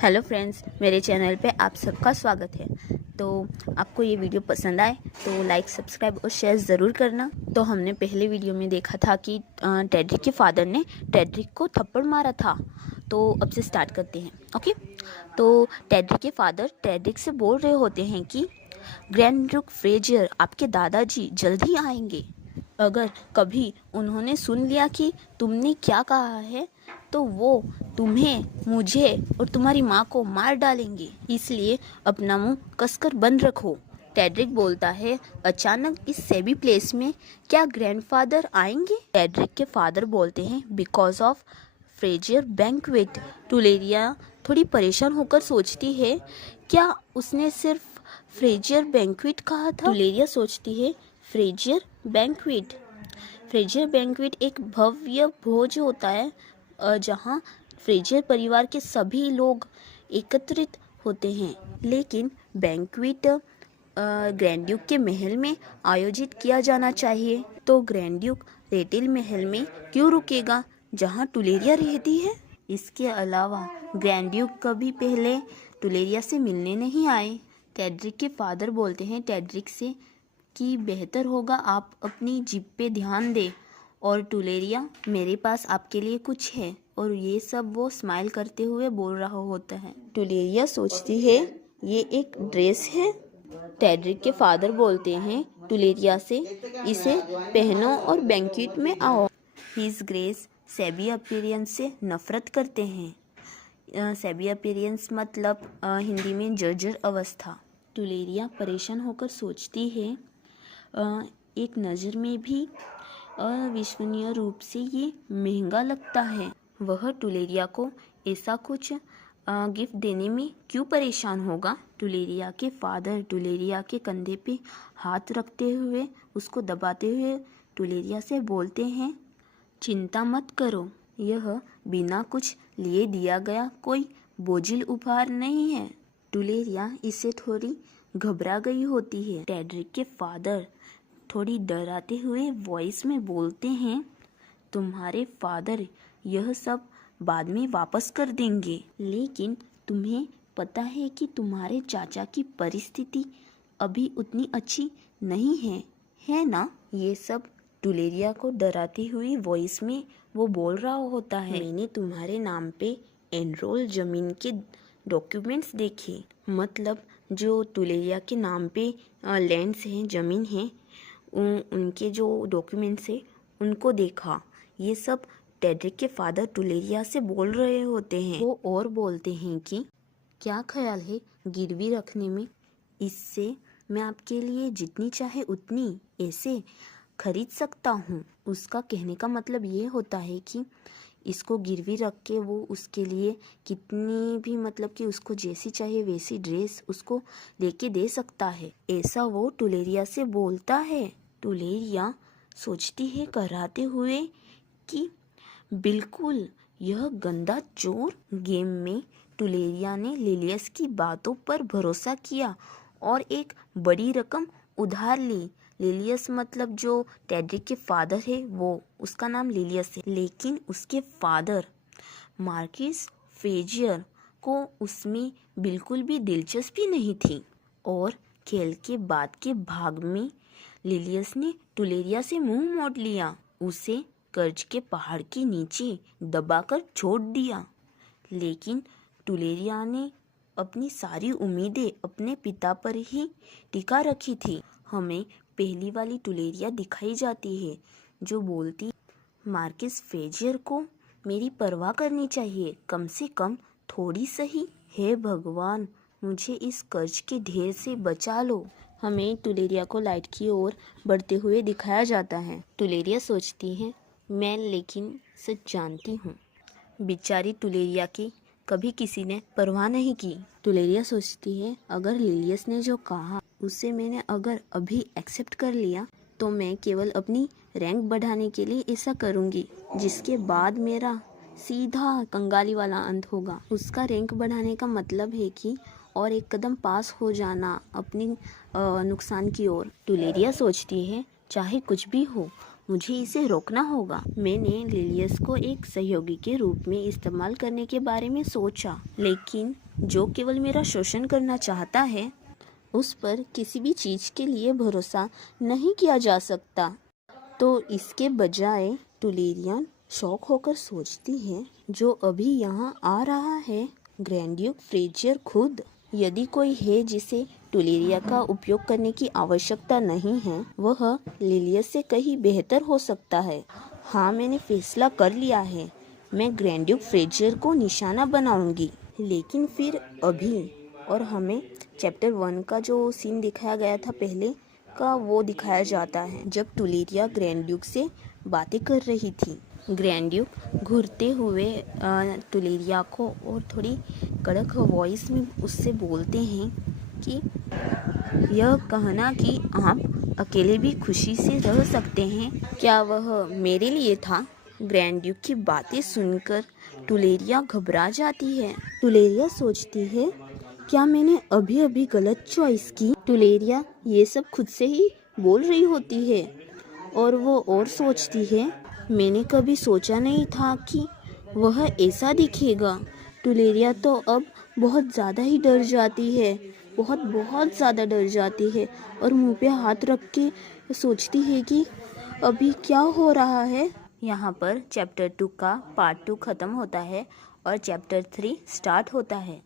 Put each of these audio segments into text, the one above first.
Hello friends, मेरे channel पे आप सबका स्वागत है। तो आपको ये वीडियो पसंद आए तो लाइक, सब्सक्राइब और शेयर ज़रूर करना। तो हमने पहले वीडियो में देखा था कि टेड्रिक के फादर ने टेड्रिक को थप्पड़ मारा था। तो अब से स्टार्ट करते हैं। ओके, तो टेड्रिक के फादर टेड्रिक से बोल रहे होते हैं कि ग्रैंड ड्यूक फ्रेजियर, आपके दादाजी जल्द ही आएंगे। अगर कभी उन्होंने सुन लिया कि तुमने क्या कहा है तो वो तुम्हें, मुझे और तुम्हारी माँ को मार डालेंगे, इसलिए अपना मुंह कसकर बंद रखो। टेड्रिक बोलता है, अचानक इस सेबी प्लेस में क्या ग्रैंडफादर आएंगे? टेड्रिक के फादर बोलते हैं, बिकॉज ऑफ फ्रेजियर बैंक्वेट। टुलेरिया थोड़ी परेशान होकर सोचती है, क्या उसने सिर्फ फ्रेजियर बैंक्वेट कहा था? टुलेरिया सोचती है, फ्रेजियर बैंक्वेट। फ्रेजियर बैंक्वेट एक भव्य भोज होता है जहाँ फ्रेजियर परिवार के सभी लोग एकत्रित होते हैं। लेकिन बैंक्वेट ग्रैंड ड्यूक के महल में आयोजित किया जाना चाहिए, तो ग्रैंड ड्यूक रेटिल महल में क्यों रुकेगा जहाँ टुलेरिया रहती है? इसके अलावा ग्रैंड ड्यूक कभी पहले टुलेरिया से मिलने नहीं आए। टेड्रिक के फादर बोलते हैं टेड्रिक से कि बेहतर होगा आप अपनी जीप पे ध्यान दें, और टुलेरिया, मेरे पास आपके लिए कुछ है। और ये सब वो स्माइल करते हुए बोल रहा होता है। टुलेरिया सोचती है, ये एक ड्रेस है। टेड्रिक के फादर बोलते हैं टुलेरिया से, इसे पहनो और बैंक्वेट में आओ। हिज ग्रेस सेबी अपीयरेंस से नफरत करते हैं। सेबी अपीयरेंस मतलब हिंदी में जर्जर अवस्था। टुलेरिया परेशान होकर सोचती है, एक नज़र में भी अविश्वसनीय रूप से ये महंगा लगता है। वह टुलेरिया को ऐसा कुछ गिफ्ट देने में क्यों परेशान होगा? टुलेरिया के फादर टुलेरिया के कंधे पे हाथ रखते हुए उसको दबाते हुए टुलेरिया से बोलते हैं, चिंता मत करो, यह बिना कुछ लिए दिया गया कोई बोझिल उपहार नहीं है। टुलेरिया इससे थोड़ी घबरा गई होती है। टेड्रिक के फादर थोड़ी डराते हुए वॉइस में बोलते हैं, तुम्हारे फादर यह सब बाद में वापस कर देंगे, लेकिन तुम्हें पता है कि तुम्हारे चाचा की परिस्थिति अभी उतनी अच्छी नहीं है ना? ये सब टुलेरिया को डराती हुई वॉइस में वो बोल रहा होता है। मैंने तुम्हारे नाम पे एनरोल जमीन के डॉक्यूमेंट्स देखे, मतलब जो टुलेरिया के नाम पे लैंड्स हैं, ज़मीन है, उनके जो डॉक्यूमेंट्स है उनको देखा। ये सब टेड्रिक के फादर टुलेरिया से बोल रहे होते हैं। वो और बोलते हैं कि क्या ख्याल है गिरवी रखने में? इससे मैं आपके लिए जितनी चाहे उतनी ऐसे खरीद सकता हूँ। उसका कहने का मतलब ये होता है कि इसको गिरवी रख के वो उसके लिए कितनी भी, मतलब कि उसको जैसी चाहिए वैसी ड्रेस उसको लेके दे सकता है, ऐसा वो टुलेरिया से बोलता है। टुलेरिया सोचती है कराते हुए कि बिल्कुल यह गंदा चोर। गेम में टुलेरिया ने लिलियस की बातों पर भरोसा किया और एक बड़ी रकम उधार ली। लिलियस मतलब जो टेड्रिक के फादर है, वो उसका नाम लिलियस है, लेकिन उसके फादर मार्किस फ्रेजियर को उसमें बिल्कुल भी दिलचस्पी नहीं थी। और खेल के बाद के भाग में लिलियस ने टुलेरिया से मुंह मोड़ लिया, उसे कर्ज के पहाड़ के नीचे दबाकर छोड़ दिया। लेकिन टुलेरिया ने अपनी सारी उम्मीदें अपने पिता पर ही टिका रखी थी। हमें पहली वाली टुलेरिया दिखाई जाती है जो बोलती, मार्किस फ्रेजियर को मेरी परवाह करनी चाहिए, कम से कम थोड़ी सही। हे भगवान, मुझे इस कर्ज के ढेर से बचा लो। हमें टुलेरिया को लाइट की ओर बढ़ते हुए दिखाया जाता है। टुलेरिया सोचती है, मैं लेकिन सच जानती हूँ, बेचारी टुलेरिया की कभी किसी ने परवाह नहीं की। टुलेरिया सोचती है, अगर लिलियस ने जो कहा उसे मैंने अगर अभी एक्सेप्ट कर लिया तो मैं केवल अपनी रैंक बढ़ाने के लिए ऐसा करूँगी, जिसके बाद मेरा सीधा कंगाली वाला अंत होगा। उसका रैंक बढ़ाने का मतलब है कि और एक कदम पास हो जाना अपनी नुकसान की ओर। टुलेरिया सोचती है, चाहे कुछ भी हो, मुझे इसे रोकना होगा। मैंने लिलियस को एक सहयोगी के रूप में इस्तेमाल करने के बारे में सोचा, लेकिन जो केवल मेरा शोषण करना चाहता है उस पर किसी भी चीज़ के लिए भरोसा नहीं किया जा सकता। तो इसके बजाय टुलेरिया शौक होकर सोचती है, जो अभी यहाँ आ रहा है ग्रैंड ड्यूक फ्रेजियर खुद। यदि कोई है जिसे टुलेरिया का उपयोग करने की आवश्यकता नहीं है, वह लिलियस से कहीं बेहतर हो सकता है। हाँ, मैंने फैसला कर लिया है, मैं ग्रैंड ड्यूक फ्रेजियर को निशाना बनाऊंगी। लेकिन फिर अभी और हमें चैप्टर 1 का जो सीन दिखाया गया था पहले का, वो दिखाया जाता है जब टुलेरिया ग्रैंड ड्यूक से बातें कर रही थी। ग्रैंड ड्यूक घूरते हुए टुलेरिया को और थोड़ी कड़क वॉइस में उससे बोलते हैं कि यह कहना कि आप अकेले भी खुशी से रह सकते हैं, क्या वह मेरे लिए था? ग्रैंड ड्यूक की बातें सुनकर टुलेरिया घबरा जाती है। टुलेरिया सोचती है, क्या मैंने अभी अभी गलत चॉइस की? टुलेरिया ये सब खुद से ही बोल रही होती है और वो और सोचती है, मैंने कभी सोचा नहीं था कि वह ऐसा दिखेगा। टुलेरिया तो अब बहुत ज़्यादा ही डर जाती है, बहुत ज़्यादा डर जाती है और मुंह पे हाथ रख के सोचती है कि अभी क्या हो रहा है। यहाँ पर चैप्टर 2 का पार्ट 2 ख़त्म होता है और चैप्टर 3 स्टार्ट होता है।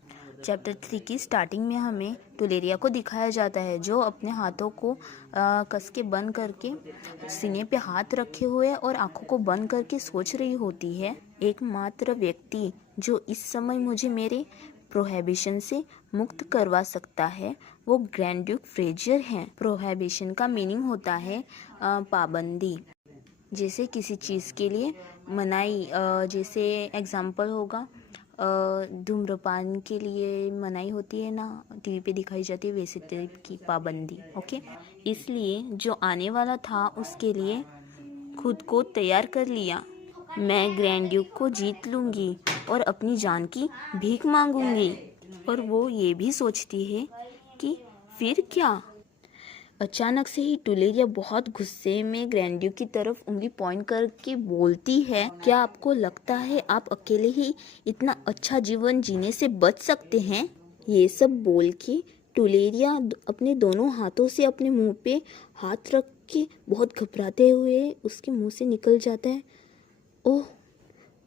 चैप्टर 3 की स्टार्टिंग में हमें टुलेरिया को दिखाया जाता है, जो अपने हाथों को कस के बंद करके सीने पे हाथ रखे हुए और आंखों को बंद करके सोच रही होती है, एकमात्र व्यक्ति जो इस समय मुझे मेरे प्रोहिबिशन से मुक्त करवा सकता है वो ग्रैंड ड्यूक फ्रेजियर है। प्रोहिबिशन का मीनिंग होता है पाबंदी। जैसे किसी चीज़ के लिए मनाही, जैसे एग्जाम्पल होगा धूम्रपान के लिए मनाही होती है ना, टीवी पे दिखाई जाती है, वैसे टाइप की पाबंदी। ओके, इसलिए जो आने वाला था उसके लिए खुद को तैयार कर लिया। मैं ग्रैंड ड्यूक को जीत लूँगी और अपनी जान की भीख मांगूंगी। और वो ये भी सोचती है कि फिर क्या। अचानक से ही टुलेरिया बहुत गुस्से में ग्रैंड ड्यूक की तरफ उंगली पॉइंट करके बोलती है, क्या आपको लगता है आप अकेले ही इतना अच्छा जीवन जीने से बच सकते हैं? ये सब बोल के टुलेरिया अपने दोनों हाथों से अपने मुंह पे हाथ रख के बहुत घबराते हुए उसके मुंह से निकल जाता है, ओह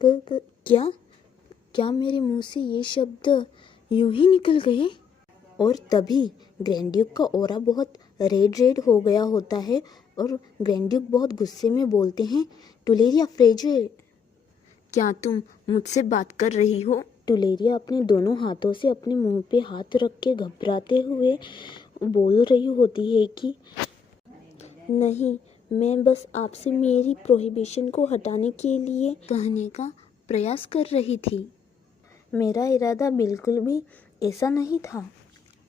पर क्या मेरे मुंह से ये शब्द यूं ही निकल गए? और तभी ग्रैंड ड्यूक का ऑरा बहुत रेड हो गया होता है और ग्रैंड ड्यूक बहुत गुस्से में बोलते हैं, टुलेरिया फ्रेजियर, क्या तुम मुझसे बात कर रही हो? टुलेरिया अपने दोनों हाथों से अपने मुंह पे हाथ रख के घबराते हुए बोल रही होती है कि नहीं, मैं बस आपसे मेरी प्रोहिबिशन को हटाने के लिए कहने का प्रयास कर रही थी। मेरा इरादा बिल्कुल भी ऐसा नहीं था।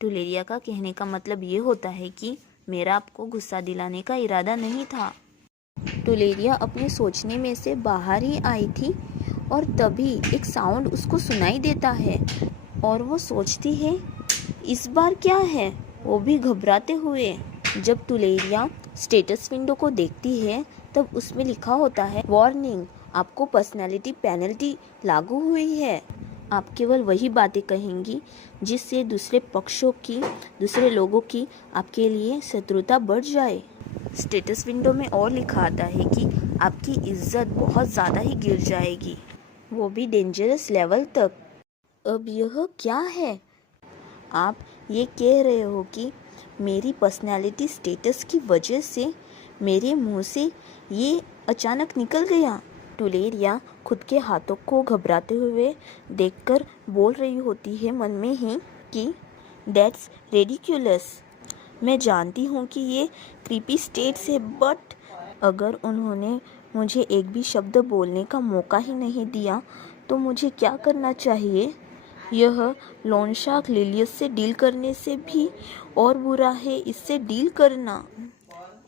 टुलेरिया का कहने का मतलब ये होता है कि मेरा आपको गुस्सा दिलाने का इरादा नहीं था। टुलेरिया अपने सोचने में से बाहर ही आई थी और तभी एक साउंड उसको सुनाई देता है और वो सोचती है इस बार क्या है, वो भी घबराते हुए। जब टुलेरिया स्टेटस विंडो को देखती है तब उसमें लिखा होता है, वार्निंग, आपको पर्सनैलिटी पेनल्टी लागू हुई है। आप केवल वही बातें कहेंगी जिससे दूसरे लोगों की आपके लिए शत्रुता बढ़ जाए। स्टेटस विंडो में और लिखा आता है कि आपकी इज्जत बहुत ज़्यादा ही गिर जाएगी, वो भी डेंजरस लेवल तक। अब यह क्या है? आप ये कह रहे हो कि मेरी पर्सनैलिटी स्टेटस की वजह से मेरे मुंह से ये अचानक निकल गया। टुलेरिया खुद के हाथों को घबराते हुए देखकर बोल रही होती है मन में ही कि दैट्स रेडिक्यूलस। मैं जानती हूँ कि ये क्रीपी स्टेट्स है, बट अगर उन्होंने मुझे एक भी शब्द बोलने का मौका ही नहीं दिया तो मुझे क्या करना चाहिए? यह लोन शार्क लिलियस से डील करने से भी और बुरा है इससे डील करना।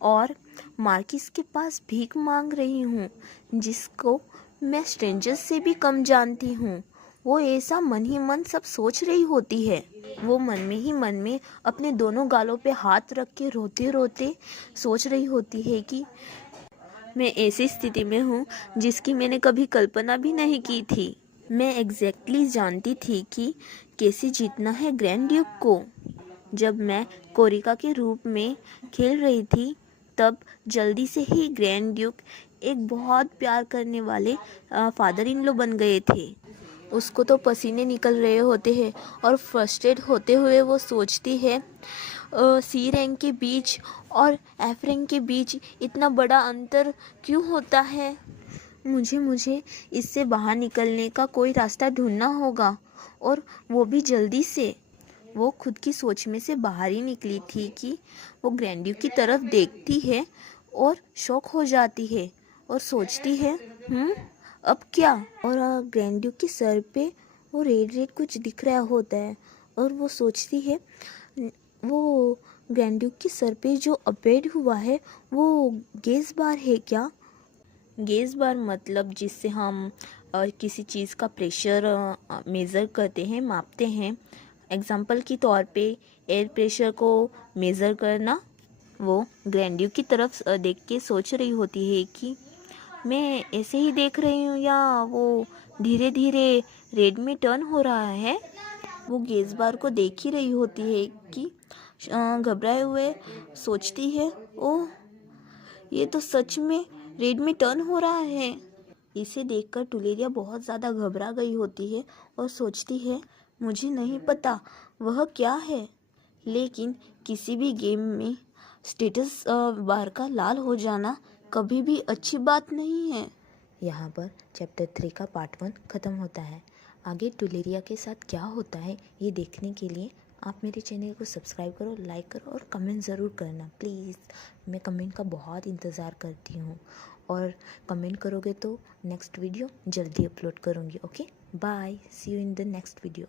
और मार्किस के पास भीख मांग रही हूँ, जिसको मैं स्ट्रेंजर्स से भी कम जानती हूँ। वो ऐसा मन ही मन सब सोच रही होती है। वो मन में अपने दोनों गालों पे हाथ रख के रोते रोते सोच रही होती है कि मैं ऐसी स्थिति में हूँ जिसकी मैंने कभी कल्पना भी नहीं की थी। मैं एग्जैक्टली जानती थी कि कैसे जीतना है ग्रैंड ड्यूक को। जब मैं कोरिका के रूप में खेल रही थी तब जल्दी से ही ग्रैंड ड्यूक एक बहुत प्यार करने वाले फादर इन लॉ बन गए थे। उसको तो पसीने निकल रहे होते हैं और फ्रस्ट्रेट होते हुए वो सोचती है सी रैंक के बीच और एफ रैंक के बीच इतना बड़ा अंतर क्यों होता है। मुझे इससे बाहर निकलने का कोई रास्ता ढूंढना होगा और वो भी जल्दी से। वो खुद की सोच में से बाहर ही निकली थी कि वो ग्रैंड ड्यूक की तरफ देखती है और शॉक हो जाती है और सोचती है अब क्या। और ग्रैंड ड्यूक के सर पे वो रेड रेड कुछ दिख रहा होता है और वो सोचती है वो ग्रैंड ड्यूक के सर पे जो अपडेट हुआ है वो गेज बार है क्या। गेज बार मतलब जिससे हम किसी चीज़ का प्रेशर मेज़र करते हैं, मापते हैं। एग्जाम्पल के तौर पे एयर प्रेशर को मेज़र करना। वो ग्रैंड ड्यूक की तरफ देख के सोच रही होती है कि मैं ऐसे ही देख रही हूँ या वो धीरे धीरे रेड में टर्न हो रहा है। वो गेज बार को देख ही रही होती है कि घबराए हुए सोचती है ओह ये तो सच में रेड में टर्न हो रहा है। इसे देखकर टुलेरिया बहुत ज़्यादा घबरा गई होती है और सोचती है मुझे नहीं पता वह क्या है, लेकिन किसी भी गेम में स्टेटस बार का लाल हो जाना कभी भी अच्छी बात नहीं है। यहाँ पर चैप्टर 3 का पार्ट 1 ख़त्म होता है। आगे टुलेरिया के साथ क्या होता है ये देखने के लिए आप मेरे चैनल को सब्सक्राइब करो, लाइक करो और कमेंट ज़रूर करना प्लीज़। मैं कमेंट का बहुत इंतज़ार करती हूँ और कमेंट करोगे तो नेक्स्ट वीडियो जल्दी अपलोड करूँगी। Okay bye, see you in the next video.